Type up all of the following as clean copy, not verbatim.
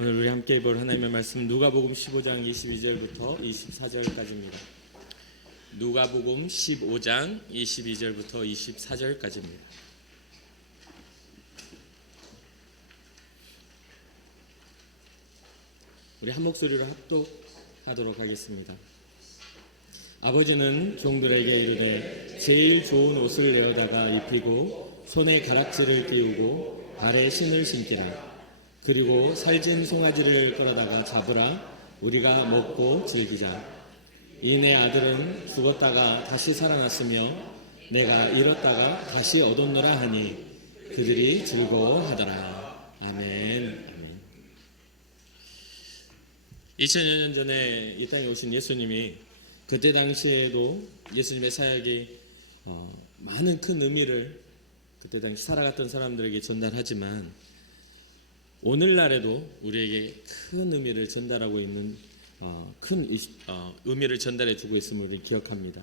오늘 우리 함께 볼 하나님의 말씀 누가복음 15장 22절부터 24절까지입니다. 누가복음 15장 22절부터 24절까지입니다. 우리 한 목소리로 합독하도록 하겠습니다. 아버지는 종들에게 이르되 제일 좋은 옷을 내어다가 입히고 손에 가락지를 띄우고 발에 신을 신기라. 그리고 살진 송아지를 끌어다가 잡으라. 우리가 먹고 즐기자. 이 내 아들은 죽었다가 다시 살아났으며 내가 잃었다가 다시 얻었노라 하니 그들이 즐거워하더라. 아멘. 2000년 전에 이 땅에 오신 예수님이 그때 당시에도 예수님의 사역이 많은 큰 의미를 그때 당시 살아갔던 사람들에게 전달하지만 오늘날에도 우리에게 큰 의미를 전달하고 있는 큰 의미를 전달해 주고 있음을 우리 기억합니다.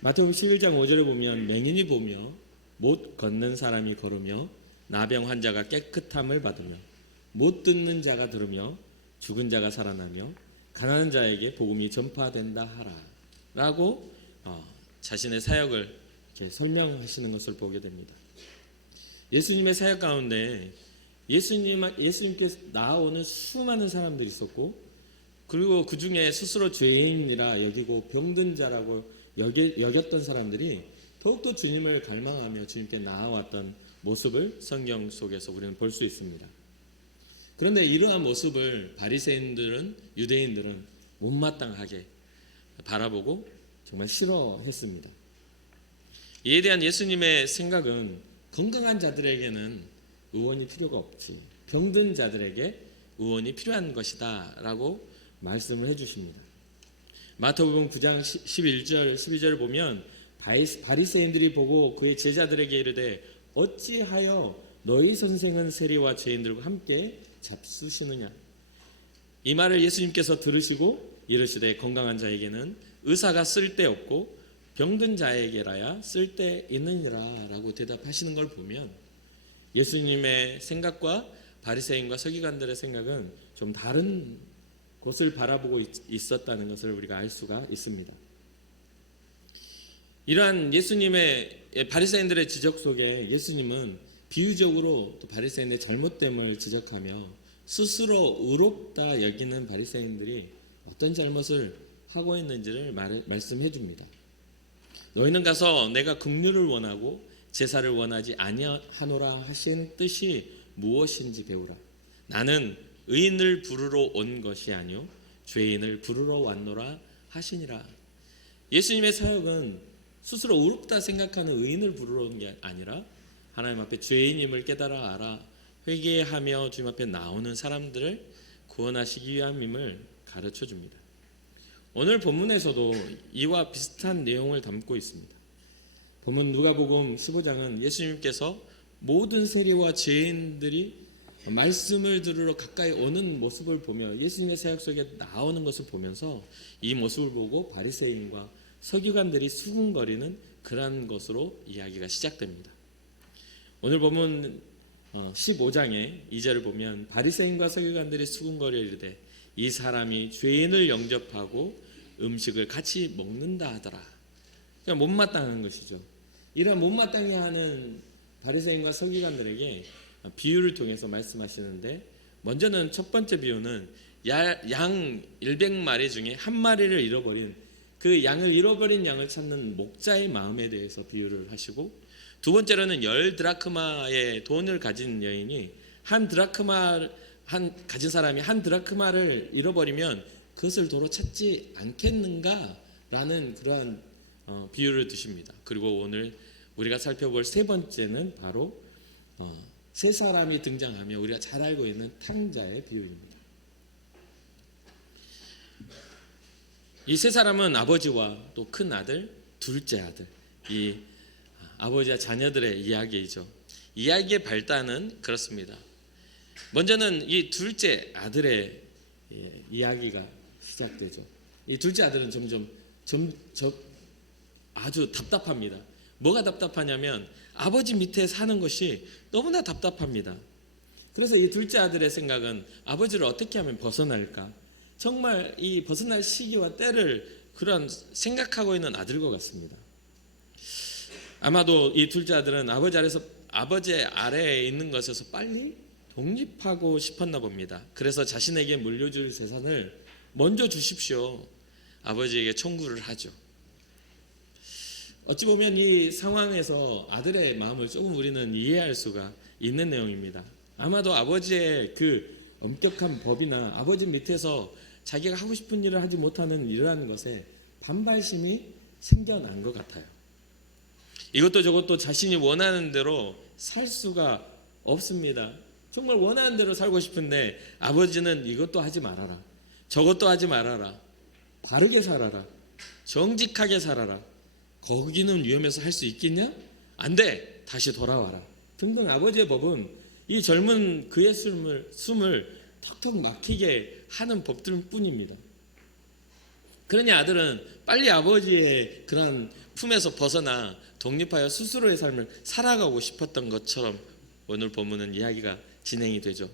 마태복음 11장 5절에 보면 맹인이 보며 못 걷는 사람이 걸으며 나병 환자가 깨끗함을 받으며 못 듣는 자가 들으며 죽은 자가 살아나며 가난한 자에게 복음이 전파된다 하라 라고 자신의 사역을 이렇게 설명하시는 것을 보게 됩니다. 예수님의 사역 가운데 예수님께서 나오는 수많은 사람들이 있었고 그리고 그 중에 스스로 죄인이라 여기고 병든 자라고 여겼던 사람들이 더욱더 주님을 갈망하며 주님께 나아왔던 모습을 성경 속에서 우리는 볼 수 있습니다. 그런데 이러한 모습을 바리새인들은 유대인들은 못마땅하게 바라보고 정말 싫어했습니다. 이에 대한 예수님의 생각은 건강한 자들에게는 의원이 필요가 없지 병든 자들에게 의원이 필요한 것이다 라고 말씀을 해주십니다. 마태복음 9장 11절 12절을 보면 바리새인들이 보고 그의 제자들에게 이르되 어찌하여 너희 선생은 세리와 죄인들과 함께 잡수시느냐. 이 말을 예수님께서 들으시고 이르시되 건강한 자에게는 의사가 쓸데없고 병든 자에게라야 쓸데있느니라 라고 대답하시는 걸 보면 예수님의 생각과 바리새인과 서기관들의 생각은 좀 다른 곳을 바라보고 있었다는 것을 우리가 알 수가 있습니다. 이러한 예수님의 바리새인들의 지적 속에 예수님은 비유적으로 또 바리새인의 잘못됨을 지적하며 스스로 의롭다 여기는 바리새인들이 어떤 잘못을 하고 있는지를 말씀해 줍니다. 너희는 가서 내가 긍휼을 원하고 제사를 원하지 아니하노라 하신 뜻이 무엇인지 배우라. 나는 의인을 부르러 온 것이 아니요 죄인을 부르러 왔노라 하시니라. 예수님의 사역은 스스로 의롭다 생각하는 의인을 부르러 온 게 아니라 하나님 앞에 죄인임을 깨달아 알아 회개하며 주님 앞에 나오는 사람들을 구원하시기 위함임을 가르쳐 줍니다. 오늘 본문에서도 이와 비슷한 내용을 담고 있습니다. 본문 누가복음 15장은 예수님께서 모든 세리와 죄인들이 말씀을 들으러 가까이 오는 모습을 보며 예수님의 사역 속에 나오는 것을 보면서 이 모습을 보고 바리새인과 서기관들이 수군거리는 그러한 것으로 이야기가 시작됩니다. 오늘 본문 15장의 2절을 보면 바리새인과 서기관들이 수군거려 이르되 이 사람이 죄인을 영접하고 음식을 같이 먹는다 하더라. 그러니까 못마땅한 것이죠. 이런 못마땅해 하는 바리새인과 서기관들에게 비유를 통해서 말씀하시는데 먼저는 첫 번째 비유는 양 100마리 중에 한 마리를 잃어버린 그 잃어버린 양을 찾는 목자의 마음에 대해서 비유를 하시고 두 번째로는 10드라크마의 돈을 가진 여인이 가진 사람이 한 드라크마를 잃어버리면 그것을 도로 찾지 않겠는가라는 그러한 비유를 드십니다. 그리고 오늘 우리가 살펴볼 세 번째는 바로 세 사람이 등장하며 우리가 잘 알고 있는 탕자의 비유입니다. 이 세 사람은 아버지와 또 큰 아들, 둘째 아들, 이 아버지와 자녀들의 이야기이죠. 이야기의 발단은 그렇습니다. 먼저는 이 둘째 아들의 이야기가 시작되죠. 이 둘째 아들은 점점 아주 답답합니다. 뭐가 답답하냐면 아버지 밑에 사는 것이 너무나 답답합니다. 그래서 이 둘째 아들의 생각은 아버지를 어떻게 하면 벗어날까? 정말 이 벗어날 시기와 때를 그런 생각하고 있는 아들과 같습니다. 아마도 이 둘째 아들은 아버지 아래에 있는 것에서 빨리 독립하고 싶었나 봅니다. 그래서 자신에게 물려줄 재산을 먼저 주십시오. 아버지에게 청구를 하죠. 어찌 보면 이 상황에서 아들의 마음을 조금 우리는 이해할 수가 있는 내용입니다. 아마도 아버지의 그 엄격한 법이나 아버지 밑에서 자기가 하고 싶은 일을 하지 못하는 이러한 것에 반발심이 생겨난 것 같아요. 이것도 저것도 자신이 원하는 대로 살 수가 없습니다. 정말 원하는 대로 살고 싶은데 아버지는 이것도 하지 말아라, 저것도 하지 말아라, 바르게 살아라, 정직하게 살아라, 거기는 위험해서 할 수 있겠냐? 안 돼, 다시 돌아와라 등등. 아버지의 법은 이 젊은 그의 숨을 턱턱 막히게 하는 법들 뿐입니다. 그러니 아들은 빨리 아버지의 그런 품에서 벗어나 독립하여 스스로의 삶을 살아가고 싶었던 것처럼 오늘 본문은 이야기가 진행이 되죠.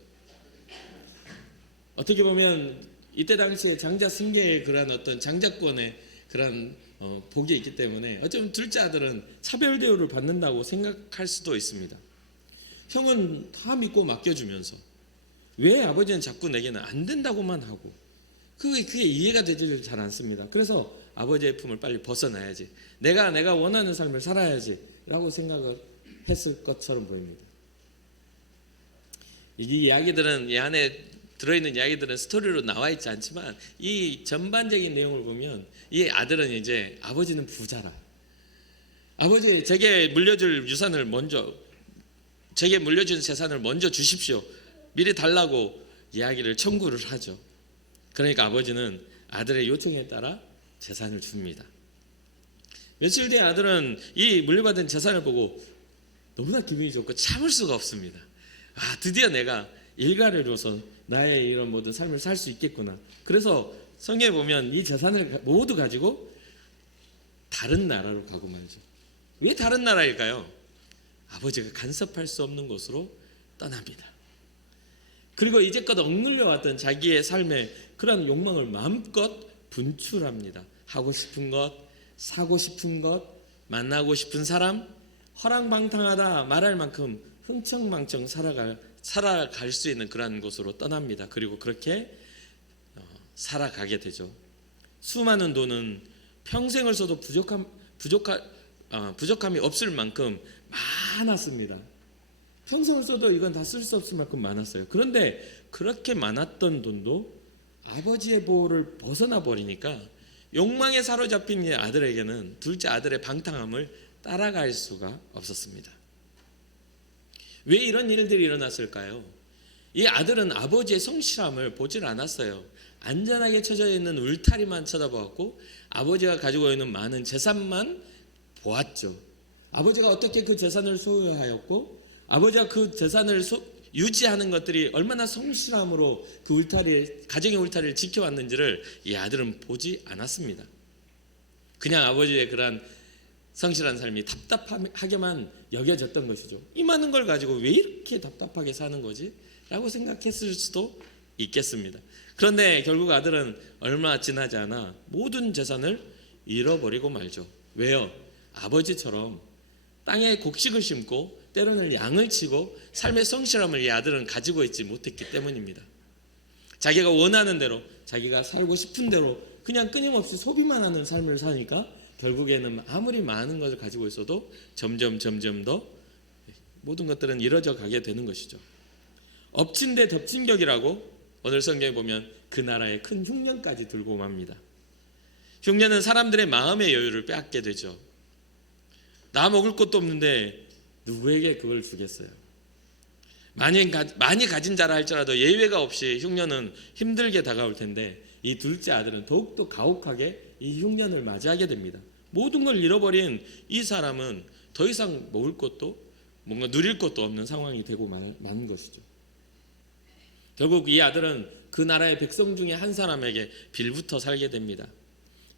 어떻게 보면 이때 당시에 장자 승계의 그런 어떤 장자권의 그런 복이 있기 때문에 어쩌면 둘째 아들은 차별 대우를 받는다고 생각할 수도 있습니다. 형은 다 믿고 맡겨주면서 왜 아버지는 자꾸 내게는 안 된다고만 하고, 그게 이해가 되지 잘 않습니다. 그래서 아버지의 품을 빨리 벗어나야지, 내가 원하는 삶을 살아야지 라고 생각을 했을 것처럼 보입니다. 이 이야기들은, 이 안에 들어있는 이야기들은 스토리로 나와 있지 않지만 이 전반적인 내용을 보면 이 아들은 이제 아버지는 부자라, 아버지 제게 물려줄 유산을 먼저, 제게 물려준 재산을 먼저 주십시오, 미리 달라고 이야기를 청구를 하죠. 그러니까 아버지는 아들의 요청에 따라 재산을 줍니다. 며칠 뒤에 아들은 이 물려받은 재산을 보고 너무나 기분이 좋고 참을 수가 없습니다. 드디어 내가 일가를 이뤄서 나의 이런 모든 삶을 살 수 있겠구나. 그래서 성경에 보면 이 재산을 모두 가지고 다른 나라로 가고 말죠. 왜 다른 나라일까요? 아버지가 간섭할 수 없는 곳으로 떠납니다. 그리고 이제껏 억눌려 왔던 자기의 삶의 그런 욕망을 마음껏 분출합니다. 하고 싶은 것, 사고 싶은 것, 만나고 싶은 사람, 허랑방탕하다 말할 만큼 흥청망청 살아갈 수 있는 그런 곳으로 떠납니다. 그리고 그렇게 살아가게 되죠. 수많은 돈은 평생을 써도 부족함이 없을 만큼 많았습니다. 평생을 써도 이건 다 쓸 수 없을 만큼 많았어요. 그런데 그렇게 많았던 돈도 아버지의 보호를 벗어나 버리니까 욕망에 사로잡힌 이 아들에게는 둘째 아들의 방탕함을 따라갈 수가 없었습니다. 왜 이런 일들이 일어났을까요? 이 아들은 아버지의 성실함을 보질 않았어요. 안전하게 쳐져 있는 울타리만 쳐다보았고 아버지가 가지고 있는 많은 재산만 보았죠. 아버지가 어떻게 그 재산을 소유하였고 아버지가 그 재산을 유지하는 것들이 얼마나 성실함으로 그 가정의 울타리를 지켜왔는지를 이 아들은 보지 않았습니다. 그냥 아버지의 그러한 성실한 삶이 답답하게만 여겨졌던 것이죠. 이 많은 걸 가지고 왜 이렇게 답답하게 사는 거지? 라고 생각했을 수도 있겠습니다. 그런데 결국 아들은 얼마 지나지 않아 모든 재산을 잃어버리고 말죠. 왜요? 아버지처럼 땅에 곡식을 심고 때로는 양을 치고 삶의 성실함을 이 아들은 가지고 있지 못했기 때문입니다. 자기가 원하는 대로, 자기가 살고 싶은 대로 그냥 끊임없이 소비만 하는 삶을 사니까 결국에는 아무리 많은 것을 가지고 있어도 점점 더 모든 것들은 이뤄져 가게 되는 것이죠. 엎친 데 덮친 격이라고 오늘 성경에 보면 그 나라에 큰 흉년까지 들고 맙니다. 흉년은 사람들의 마음의 여유를 빼앗게 되죠. 나 먹을 것도 없는데 누구에게 그걸 주겠어요? 많이 가진 자라 할지라도 예외가 없이 흉년은 힘들게 다가올 텐데 이 둘째 아들은 더욱더 가혹하게 이 흉년을 맞이하게 됩니다. 모든 걸 잃어버린 이 사람은 더 이상 먹을 것도 뭔가 누릴 것도 없는 상황이 되고 마는 것이죠. 결국 이 아들은 그 나라의 백성 중에 한 사람에게 빌붙어 살게 됩니다.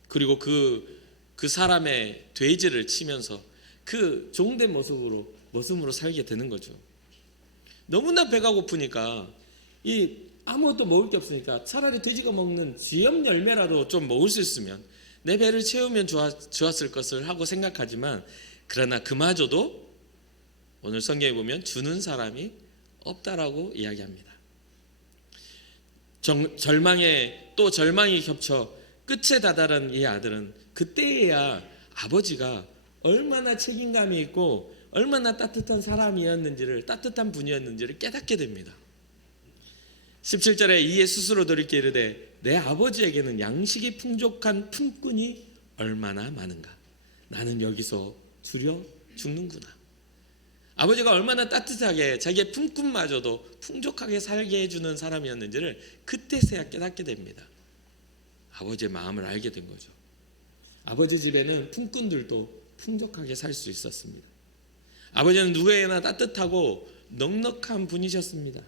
그리고 그 사람의 돼지를 치면서 그 종된 모습으로 살게 되는 거죠. 너무나 배가 고프니까 이 아무것도 먹을 게 없으니까 차라리 돼지가 먹는 쥐염 열매라도 좀 먹을 수 있으면 내 배를 채우면 좋았을 것을 하고 생각하지만, 그러나 그마저도 오늘 성경에 보면 주는 사람이 없다라고 이야기합니다. 절망에 또 절망이 겹쳐 끝에 다다른 이 아들은 그때야 아버지가 얼마나 책임감이 있고 얼마나 따뜻한 사람이었는지를, 따뜻한 분이었는지를 깨닫게 됩니다. 17절에 이에 스스로 돌이켜 이르되 내 아버지에게는 양식이 풍족한 품꾼이 얼마나 많은가. 나는 여기서 두려 죽는구나. 아버지가 얼마나 따뜻하게 자기의 품꾼마저도 풍족하게 살게 해주는 사람이었는지를 그때서야 깨닫게 됩니다. 아버지의 마음을 알게 된 거죠. 아버지 집에는 품꾼들도 풍족하게 살 수 있었습니다. 아버지는 누구에게나 따뜻하고 넉넉한 분이셨습니다.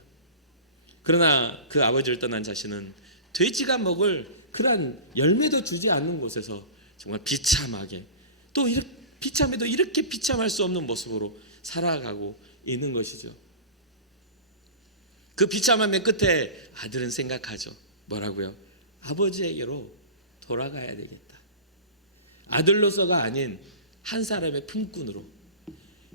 그러나 그 아버지를 떠난 자신은 돼지가 먹을 그러한 열매도 주지 않는 곳에서 정말 비참하게, 또 이렇게 비참해도 이렇게 비참할 수 없는 모습으로 살아가고 있는 것이죠. 그 비참함의 끝에 아들은 생각하죠. 뭐라고요? 아버지에게로 돌아가야 되겠다. 아들로서가 아닌 한 사람의 품꾼으로,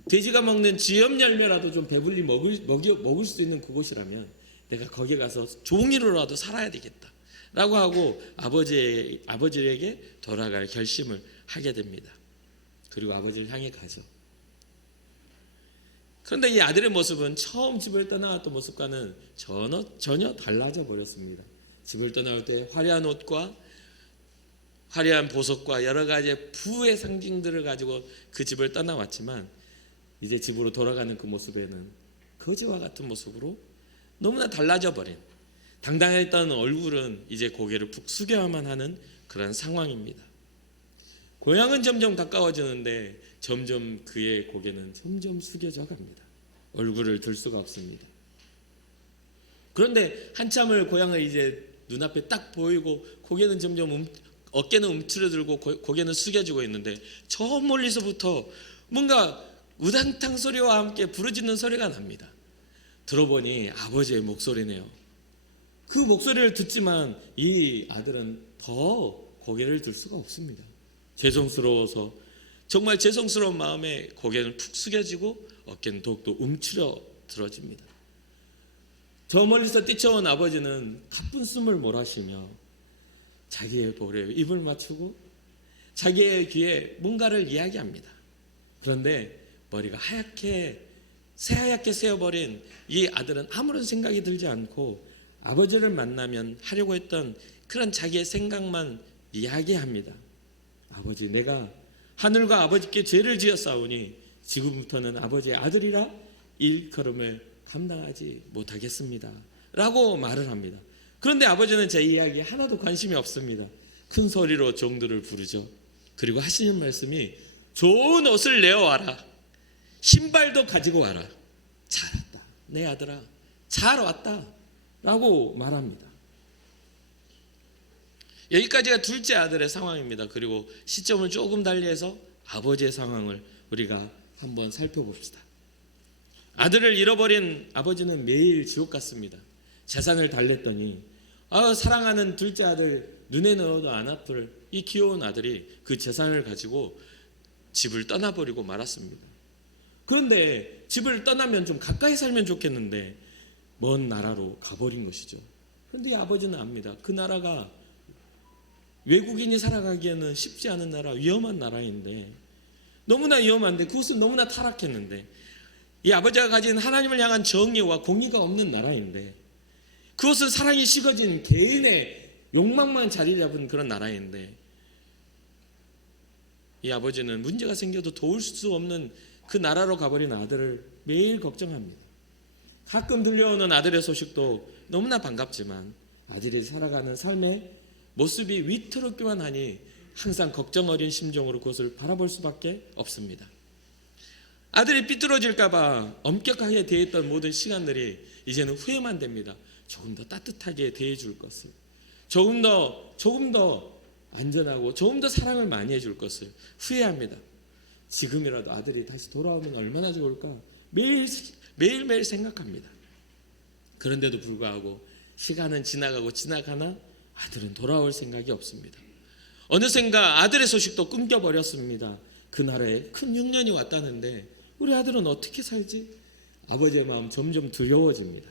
돼지가 먹는 쥐염 열매라도 좀 배불리 먹을 수 있는 그곳이라면 내가 거기 가서 종이로라도 살아야 되겠다 라고 하고 아버지에게 돌아갈 결심을 하게 됩니다. 그리고 아버지를 향해 가죠. 그런데 이 아들의 모습은 처음 집을 떠나왔던 모습과는 전혀 달라져 버렸습니다. 집을 떠나올 때 화려한 옷과 화려한 보석과 여러 가지의 부의 상징들을 가지고 그 집을 떠나왔지만, 이제 집으로 돌아가는 그 모습에는 거지와 같은 모습으로 너무나 달라져 버린, 당당했던 얼굴은 이제 고개를 푹 숙여야만 하는 그런 상황입니다. 고향은 점점 가까워지는데 점점 그의 고개는 점점 숙여져 갑니다. 얼굴을 들 수가 없습니다. 그런데 한참을 고향을 이제 눈앞에 딱 보이고 고개는 점점 어깨는 움츠러들고 고개는 숙여지고 있는데 저 멀리서부터 뭔가 우당탕 소리와 함께 부르짖는 소리가 납니다. 들어보니 아버지의 목소리네요. 그 목소리를 듣지만 이 아들은 더 고개를 들 수가 없습니다. 죄송스러워서, 정말 죄송스러운 마음에 고개는 푹 숙여지고 어깨는 더욱더 움츠러들어집니다. 저 멀리서 뛰쳐온 아버지는 가쁜 숨을 몰아쉬며 자기의 볼에 입을 맞추고 자기의 귀에 뭔가를 이야기합니다. 그런데 머리가 새하얗게 새어버린 이 아들은 아무런 생각이 들지 않고 아버지를 만나면 하려고 했던 그런 자기의 생각만 이야기합니다. 아버지, 내가 하늘과 아버지께 죄를 지었사오니 지금부터는 아버지의 아들이라 일컬음을 감당하지 못하겠습니다 라고 말을 합니다. 그런데 아버지는 제 이야기에 하나도 관심이 없습니다. 큰 소리로 종들을 부르죠. 그리고 하시는 말씀이 좋은 옷을 내어와라, 신발도 가지고 와라. 잘 왔다 내 아들아, 잘 왔다 라고 말합니다. 여기까지가 둘째 아들의 상황입니다. 그리고 시점을 조금 달리해서 아버지의 상황을 우리가 한번 살펴봅시다. 아들을 잃어버린 아버지는 매일 지옥 같습니다. 재산을 달랬더니 사랑하는 둘째 아들, 눈에 넣어도 안 아플 이 귀여운 아들이 그 재산을 가지고 집을 떠나버리고 말았습니다. 그런데 집을 떠나면 좀 가까이 살면 좋겠는데 먼 나라로 가버린 것이죠. 그런데 이 아버지는 압니다. 그 나라가 외국인이 살아가기에는 쉽지 않은 나라, 위험한 나라인데, 너무나 위험한데, 그것은 너무나 타락했는데, 이 아버지가 가진 하나님을 향한 정의와 공의가 없는 나라인데, 그것은 사랑이 식어진 개인의 욕망만 자리 잡은 그런 나라인데, 이 아버지는 문제가 생겨도 도울 수 없는 그 나라로 가버린 아들을 매일 걱정합니다. 가끔 들려오는 아들의 소식도 너무나 반갑지만 아들이 살아가는 삶의 모습이 위태롭기만 하니 항상 걱정 어린 심정으로 그것을 바라볼 수밖에 없습니다. 아들이 삐뚤어질까 봐 엄격하게 대했던 모든 시간들이 이제는 후회만 됩니다. 조금 더 따뜻하게 대해줄 것을, 조금 더 안전하고 조금 더 사랑을 많이 해줄 것을 후회합니다. 지금이라도 아들이 다시 돌아오면 얼마나 좋을까 매일매일 생각합니다. 그런데도 불구하고 시간은 지나가고 지나가나 아들은 돌아올 생각이 없습니다. 어느샌가 아들의 소식도 끊겨버렸습니다. 그날에 큰 흉년이 왔다는데 우리 아들은 어떻게 살지? 아버지의 마음 점점 두려워집니다.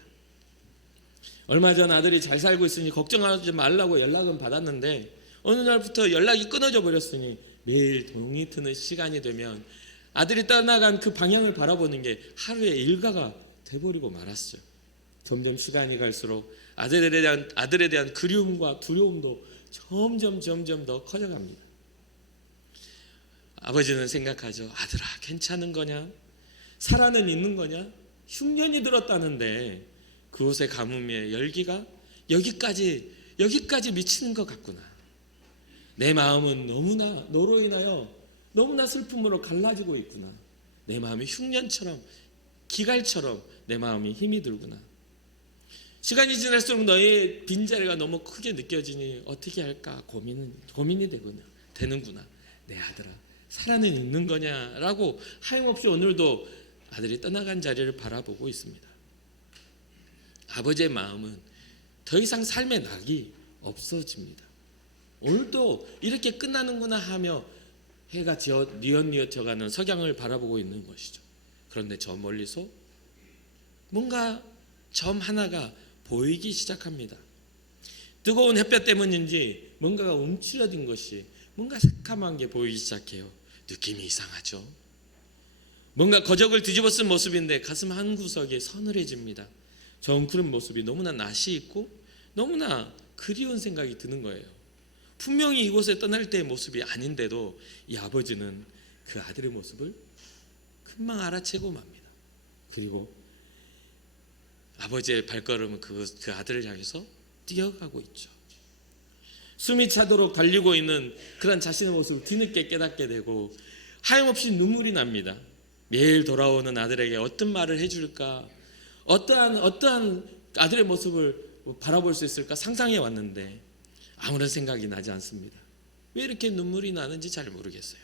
얼마 전 아들이 잘 살고 있으니 걱정하지 말라고 연락은 받았는데 어느 날부터 연락이 끊어져 버렸으니 매일 동이 트는 시간이 되면 아들이 떠나간 그 방향을 바라보는 게 하루의 일과가 돼버리고 말았어요. 점점 시간이 갈수록 아들에 대한 그리움과 두려움도 점점 더 커져갑니다. 아버지는 생각하죠. 아들아, 괜찮은 거냐? 살아는 있는 거냐? 흉년이 들었다는데 그곳의 가뭄의 열기가 여기까지 미치는 것 같구나. 내 마음은 너로 인하여 너무나 슬픔으로 갈라지고 있구나. 내 마음이 흉년처럼 기갈처럼 내 마음이 힘이 들구나. 시간이 지날수록 너의 빈자리가 너무 크게 느껴지니 어떻게 할까 고민이 되는구나. 내 아들아, 살아는 있는 거냐라고 하염없이 오늘도 아들이 떠나간 자리를 바라보고 있습니다. 아버지의 마음은 더 이상 삶의 낙이 없어집니다. 오늘도 이렇게 끝나는구나 하며 해가 뉘엿뉘엿 져가는 석양을 바라보고 있는 것이죠. 그런데 저 멀리서 뭔가 점 하나가 보이기 시작합니다. 뜨거운 햇볕 때문인지 뭔가가 움츠러진 것이 뭔가 새카만 게 보이기 시작해요. 느낌이 이상하죠. 뭔가 거적을 뒤집어 쓴 모습인데 가슴 한 구석이 서늘해집니다. 저 웅크린 모습이 너무나 낯이 있고 너무나 그리운 생각이 드는 거예요. 분명히 이곳에 떠날 때의 모습이 아닌데도 이 아버지는 그 아들의 모습을 금방 알아채고 맙니다. 그리고 아버지의 발걸음은 그 아들을 향해서 뛰어가고 있죠. 숨이 차도록 달리고 있는 그런 자신의 모습을 뒤늦게 깨닫게 되고 하염없이 눈물이 납니다. 매일 돌아오는 아들에게 어떤 말을 해줄까, 어떠한 아들의 모습을 바라볼 수 있을까 상상해 왔는데 아무런 생각이 나지 않습니다. 왜 이렇게 눈물이 나는지 잘 모르겠어요.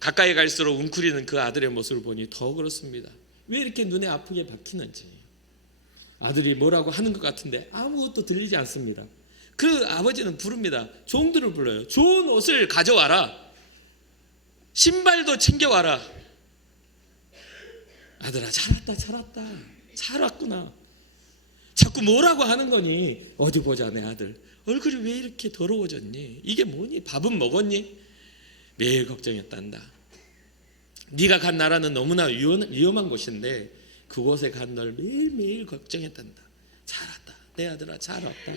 가까이 갈수록 웅크리는 그 아들의 모습을 보니 더 그렇습니다. 왜 이렇게 눈에 아프게 박히는지. 아들이 뭐라고 하는 것 같은데 아무것도 들리지 않습니다. 그 아버지는 부릅니다. 종들을 불러요. 좋은 옷을 가져와라. 신발도 챙겨와라. 아들아, 잘 왔구나. 자꾸 뭐라고 하는 거니? 어디 보자, 내 아들. 얼굴이 왜 이렇게 더러워졌니? 이게 뭐니? 밥은 먹었니? 매일 걱정했단다. 네가 간 나라는 너무나 위험한 곳인데 그곳에 간 널 매일매일 걱정했단다. 잘 왔다, 내 아들아, 잘 왔다.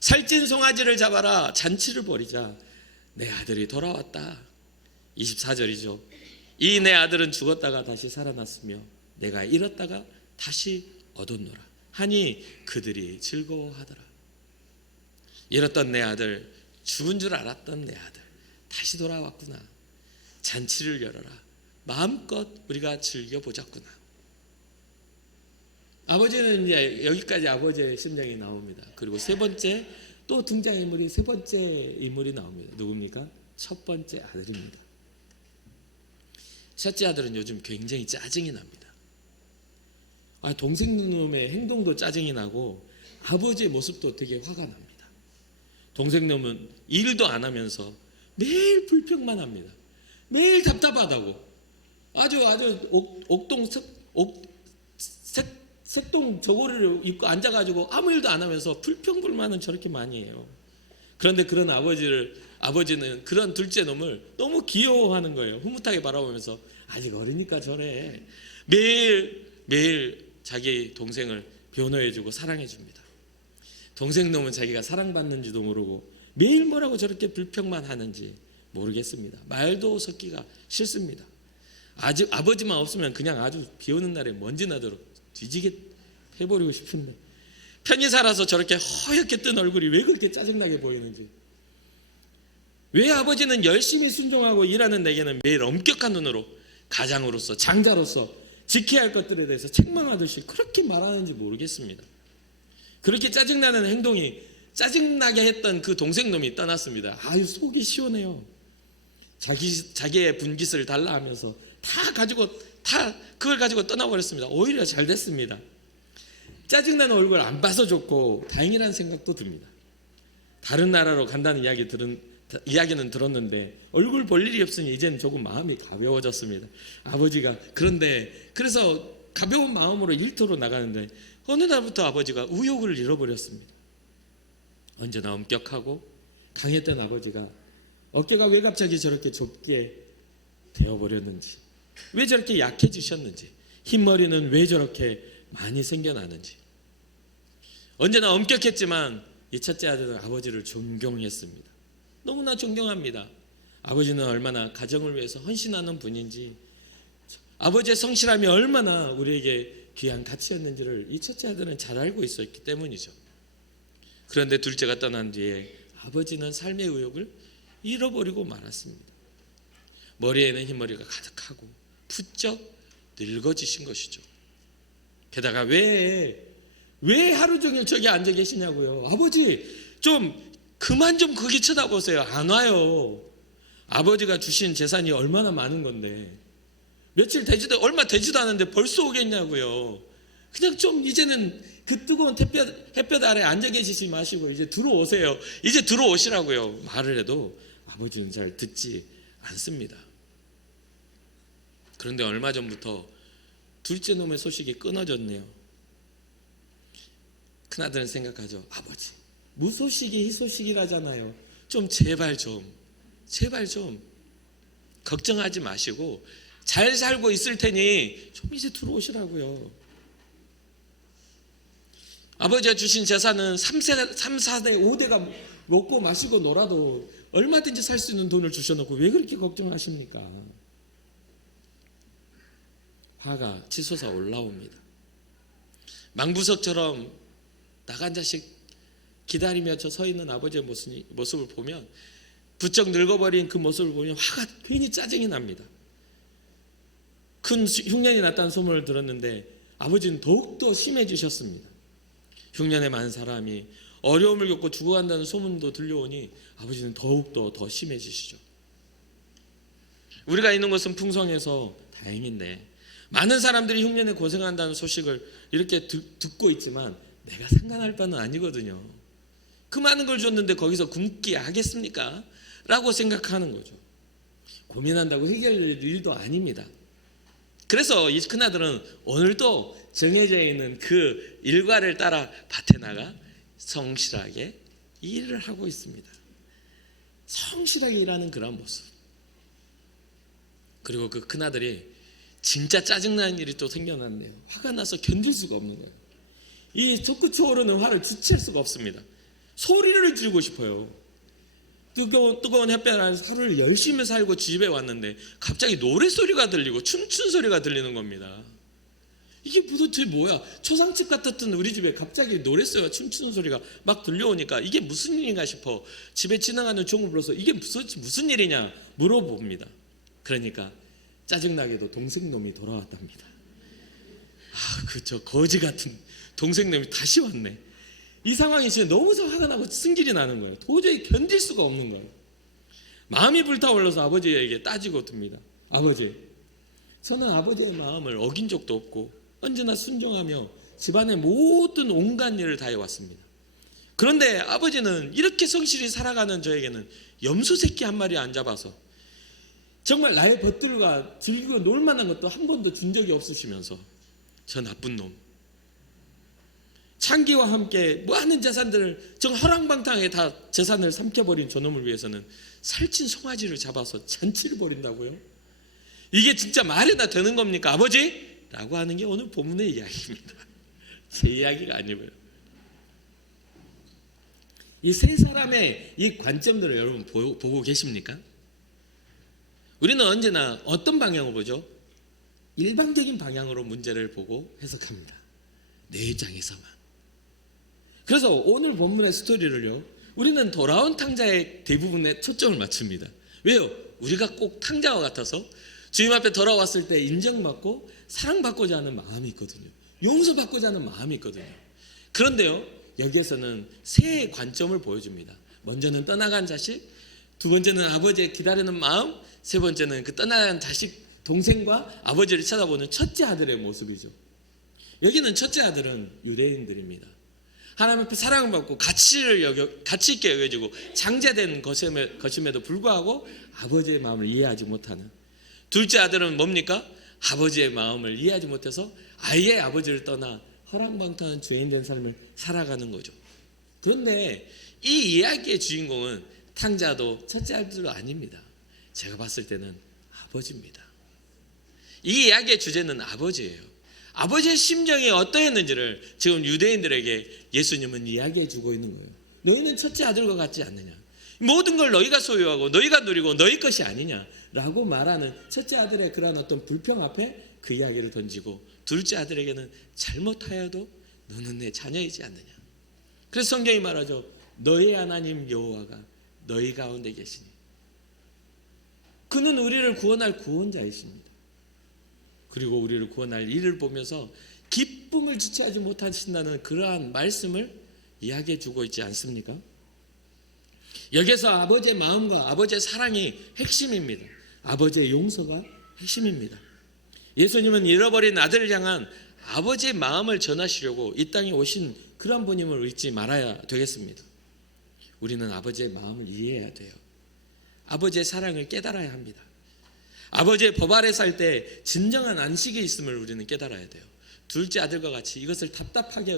살찐 송아지를 잡아라. 잔치를 벌이자. 내 아들이 돌아왔다. 24절이죠. 이 내 아들은 죽었다가 다시 살아났으며 내가 잃었다가 다시 얻었노라 하니 그들이 즐거워하더라. 잃었던 내 아들, 죽은 줄 알았던 내 아들 다시 돌아왔구나. 잔치를 열어라. 마음껏 우리가 즐겨보자꾸나. 아버지는 이제 여기까지 아버지의 심정이 나옵니다. 그리고 세 번째 또 등장인물이 세 번째 인물이 나옵니다. 누굽니까? 첫 번째 아들입니다. 첫째 아들은 요즘 굉장히 짜증이 납니다. 동생놈의 행동도 짜증이 나고 아버지의 모습도 되게 화가 납니다. 동생놈은 일도 안 하면서 매일 불평만 합니다. 매일 답답하다고. 아주 색동 저고리를 입고 앉아가지고 아무 일도 안 하면서 불평불만은 저렇게 많이 해요. 그런데 그런 아버지는 그런 둘째 놈을 너무 귀여워하는 거예요. 흐뭇하게 바라보면서 아직 어리니까 저래. 매일 자기 동생을 변호해주고 사랑해줍니다. 동생 놈은 자기가 사랑받는지도 모르고 매일 뭐라고 저렇게 불평만 하는지 모르겠습니다. 말도 섞기가 싫습니다. 아직 아버지만 없으면 그냥 아주 비 오는 날에 먼지 나도록 뒤지게 해버리고 싶은데 편히 살아서 저렇게 허옇게 뜬 얼굴이 왜 그렇게 짜증나게 보이는지, 왜 아버지는 열심히 순종하고 일하는 내게는 매일 엄격한 눈으로 가장으로서 장자로서 지켜야 할 것들에 대해서 책망하듯이 그렇게 말하는지 모르겠습니다. 그렇게 짜증나는 행동이 짜증나게 했던 그 동생놈이 떠났습니다. 아유, 속이 시원해요. 자기의 분깃을 달라 하면서 다 그걸 가지고 떠나버렸습니다. 오히려 잘 됐습니다. 짜증나는 얼굴 안 봐서 좋고 다행이라는 생각도 듭니다. 다른 나라로 간다는 이야기는 들었는데 얼굴 볼 일이 없으니 이제는 조금 마음이 가벼워졌습니다. 아버지가 그래서 가벼운 마음으로 일터로 나가는데 어느 날부터 아버지가 의욕을 잃어버렸습니다. 언제나 엄격하고 강했던 아버지가 어깨가 왜 갑자기 저렇게 좁게 되어버렸는지, 왜 저렇게 약해지셨는지, 흰머리는 왜 저렇게 많이 생겨나는지. 언제나 엄격했지만 이 첫째 아들은 아버지를 존경했습니다. 너무나 존경합니다. 아버지는 얼마나 가정을 위해서 헌신하는 분인지, 아버지의 성실함이 얼마나 우리에게 귀한 가치였는지를 이 첫째 아들은 잘 알고 있었기 때문이죠. 그런데 둘째가 떠난 뒤에 아버지는 삶의 의욕을 잃어버리고 말았습니다. 머리에는 흰머리가 가득하고 부쩍 늙어지신 것이죠. 게다가 왜 하루 종일 저기 앉아 계시냐고요. 아버지 좀 그만 좀 거기 쳐다보세요. 안 와요. 아버지가 주신 재산이 얼마나 많은 건데 얼마 되지도 않은데 벌써 오겠냐고요. 그냥 좀 이제는 그 뜨거운 햇볕 아래 앉아 계시지 마시고 이제 들어오세요. 이제 들어오시라고요. 말을 해도 아버지는 잘 듣지 않습니다. 그런데 얼마 전부터 둘째 놈의 소식이 끊어졌네요. 큰아들은 생각하죠. 아버지 무소식이 희소식이라잖아요. 좀 제발 좀 걱정하지 마시고 잘 살고 있을 테니 좀 이제 들어오시라고요. 아버지가 주신 재산은 3, 4대, 5대가 먹고 마시고 놀아도 얼마든지 살 수 있는 돈을 주셔놓고 왜 그렇게 걱정하십니까? 화가 치솟아 올라옵니다. 망부석처럼 나간 자식 기다리며 저 서 있는 아버지의 모습을 보면, 부쩍 늙어버린 그 모습을 보면 화가 괜히 짜증이 납니다. 큰 흉년이 났다는 소문을 들었는데 아버지는 더욱더 심해지셨습니다. 흉년에 많은 사람이 어려움을 겪고 죽어간다는 소문도 들려오니 아버지는 더욱더 더 심해지시죠. 우리가 있는 곳은 풍성해서 다행인데 많은 사람들이 흉년에 고생한다는 소식을 이렇게 듣고 있지만 내가 상관할 바는 아니거든요. 그 많은 걸 줬는데 거기서 굶기 하겠습니까? 라고 생각하는 거죠. 고민한다고 해결될 일도 아닙니다. 그래서 이 큰아들은 오늘도 정해져 있는 그 일과를 따라 밭에 나가 성실하게 일을 하고 있습니다. 성실하게 일하는 그런 모습. 그리고 그 큰아들이 진짜 짜증나는 일이 또 생겨났네요. 화가 나서 견딜 수가 없는 거예요. 이 솟구쳐 오르는 화를 주체할 수가 없습니다. 소리를 지르고 싶어요. 뜨거운 햇볕 아래서 하루를 열심히 살고 집에 왔는데 갑자기 노래소리가 들리고 춤춘 소리가 들리는 겁니다. 이게 도대체 뭐야? 초상집 같았던 우리 집에 갑자기 노래소리가 춤추는 소리가 막 들려오니까 이게 무슨 일인가 싶어 집에 지나가는 종을 불러서 이게 무슨 일이냐 물어봅니다. 그러니까 짜증나게도 동생놈이 돌아왔답니다. 저 거지 같은 동생놈이 다시 왔네. 이 상황이 진짜 너무 화가 나고 승질이 나는 거예요. 도저히 견딜 수가 없는 거예요. 마음이 불타올라서 아버지에게 따지고 듭니다. 아버지, 저는 아버지의 마음을 어긴 적도 없고 언제나 순종하며 집안의 모든 온갖 일을 다 해왔습니다. 그런데 아버지는 이렇게 성실히 살아가는 저에게는 염소 새끼 한 마리 안 잡아서 정말 나의 벗들과 즐기고 놀 만한 것도 한 번도 준 적이 없으시면서 저 나쁜 놈, 창기와 함께 많은 재산들을 정 허랑방탕하게 다 재산을 삼켜버린 저놈을 위해서는 살찐 송아지를 잡아서 잔치를 벌인다고요? 이게 진짜 말이나 되는 겁니까 아버지? 라고 하는 게 오늘 본문의 이야기입니다. 제 이야기가 아니고요. 이 세 사람의 이 관점들을 여러분 보고 계십니까? 우리는 언제나 어떤 방향으로 보죠? 일방적인 방향으로 문제를 보고 해석합니다. 내 입장에서만. 그래서 오늘 본문의 스토리를요, 우리는 돌아온 탕자의 대부분에 초점을 맞춥니다. 왜요? 우리가 꼭 탕자와 같아서 주님 앞에 돌아왔을 때 인정받고 사랑받고자 하는 마음이 있거든요. 용서받고자 하는 마음이 있거든요. 그런데요, 여기에서는 세 관점을 보여줍니다. 먼저는 떠나간 자식, 두 번째는 아버지의 기다리는 마음, 세 번째는 그 떠나간 자식 동생과 아버지를 쳐다보는 첫째 아들의 모습이죠. 여기는 첫째 아들은 유대인들입니다. 하나님 앞에 사랑을 받고 가치 있게 여겨지고 장자된 것임에도 불구하고 아버지의 마음을 이해하지 못하는, 둘째 아들은 뭡니까? 아버지의 마음을 이해하지 못해서 아예 아버지를 떠나 허랑방탕한 죄인된 삶을 살아가는 거죠. 그런데 이 이야기의 주인공은 탕자도 첫째 아들도 아닙니다. 제가 봤을 때는 아버지입니다. 이 이야기의 주제는 아버지예요. 아버지의 심정이 어떠했는지를 지금 유대인들에게 예수님은 이야기해 주고 있는 거예요. 너희는 첫째 아들과 같지 않느냐? 모든 걸 너희가 소유하고 너희가 누리고 너희 것이 아니냐라고 말하는 첫째 아들의 그러한 어떤 불평 앞에 그 이야기를 던지고, 둘째 아들에게는 잘못하여도 너는 내 자녀이지 않느냐. 그래서 성경이 말하죠. 너희 하나님 여호와가 너희 가운데 계시니 그는 우리를 구원할 구원자이십니다. 그리고 우리를 구원할 일을 보면서 기쁨을 주체하지 못하신다는 그러한 말씀을 이야기해 주고 있지 않습니까? 여기서 아버지의 마음과 아버지의 사랑이 핵심입니다. 아버지의 용서가 핵심입니다. 예수님은 잃어버린 아들을 향한 아버지의 마음을 전하시려고 이 땅에 오신 그런 분임을 잊지 말아야 되겠습니다. 우리는 아버지의 마음을 이해해야 돼요. 아버지의 사랑을 깨달아야 합니다. 아버지의 법 아래 살 때 진정한 안식이 있음을 우리는 깨달아야 돼요. 둘째 아들과 같이 이것을 답답하게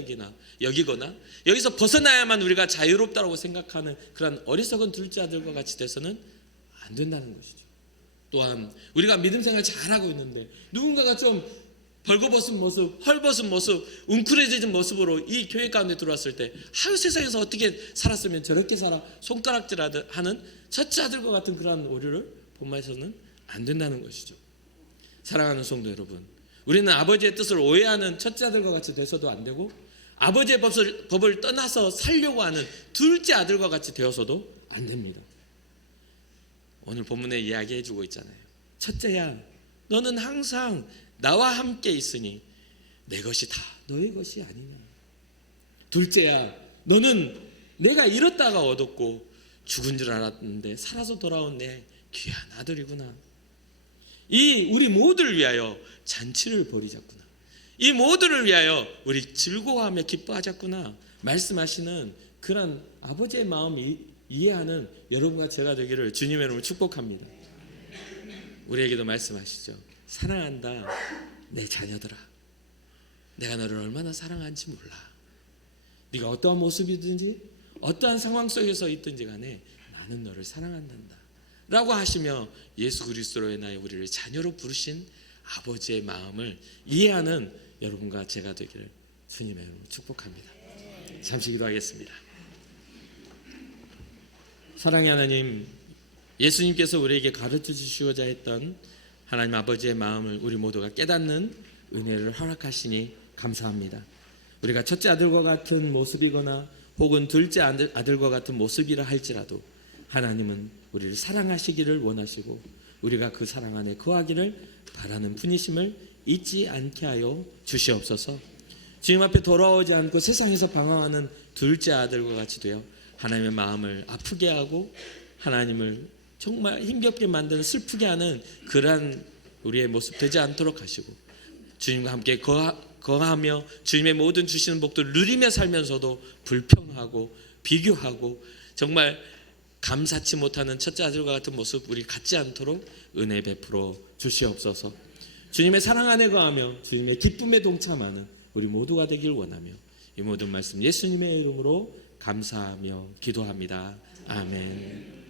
여기거나 여기서 벗어나야만 우리가 자유롭다고 생각하는 그런 어리석은 둘째 아들과 같이 돼서는 안 된다는 것이죠. 또한 우리가 믿음 생활 잘하고 있는데 누군가가 좀 벌거벗은 모습, 헐벗은 모습, 웅크려진 모습으로 이 교회 가운데 들어왔을 때 아유 세상에서 어떻게 살았으면 저렇게 살아 손가락질하는 첫째 아들과 같은 그런 오류를 본받아서는 안 된다는 것이죠. 사랑하는 성도 여러분, 우리는 아버지의 뜻을 오해하는 첫째 아들과 같이 돼서도 안 되고 아버지의 법을 떠나서 살려고 하는 둘째 아들과 같이 되어서도 안 됩니다. 오늘 본문에 이야기해 주고 있잖아요. 첫째야, 너는 항상 나와 함께 있으니 내 것이 다 너의 것이 아니냐. 둘째야, 너는 내가 잃었다가 얻었고 죽은 줄 알았는데 살아서 돌아온 내 귀한 아들이구나. 이 우리 모두를 위하여 잔치를 벌이자꾸나. 이 모두를 위하여 우리 즐거워하며 기뻐하자꾸나 말씀하시는 그런 아버지의 마음을 이해하는 여러분과 제가 되기를 주님의 이름으로 축복합니다. 우리에게도 말씀하시죠. 사랑한다 내 자녀들아, 내가 너를 얼마나 사랑하는지 몰라. 네가 어떠한 모습이든지 어떠한 상황 속에서 있든지 간에 나는 너를 사랑한단다 라고 하시며 예수 그리스도로 인하여 우리를 자녀로 부르신 아버지의 마음을 이해하는 여러분과 제가 되기를 주님의 이름으로 축복합니다. 잠시 기도하겠습니다. 사랑의 하나님, 예수님께서 우리에게 가르쳐 주시고자 했던 하나님 아버지의 마음을 우리 모두가 깨닫는 은혜를 허락하시니 감사합니다. 우리가 첫째 아들과 같은 모습이거나 혹은 둘째 아들과 같은 모습이라 할지라도 하나님은 우리를 사랑하시기를 원하시고 우리가 그 사랑 안에 거하기를 바라는 분이심을 잊지 않게 하여 주시옵소서. 주님 앞에 돌아오지 않고 세상에서 방황하는 둘째 아들과 같이 되어 하나님의 마음을 아프게 하고 하나님을 정말 힘겹게 만드는 슬프게 하는 그러한 우리의 모습 되지 않도록 하시고 주님과 함께 거하며 주님의 모든 주시는 복들을 누리며 살면서도 불평하고 비교하고 정말 감사치 못하는 첫째 아들과 같은 모습 우리 갖지 않도록 은혜 베풀어 주시옵소서. 주님의 사랑 안에 거하며 주님의 기쁨에 동참하는 우리 모두가 되길 원하며 이 모든 말씀 예수님의 이름으로 감사하며 기도합니다. 아멘.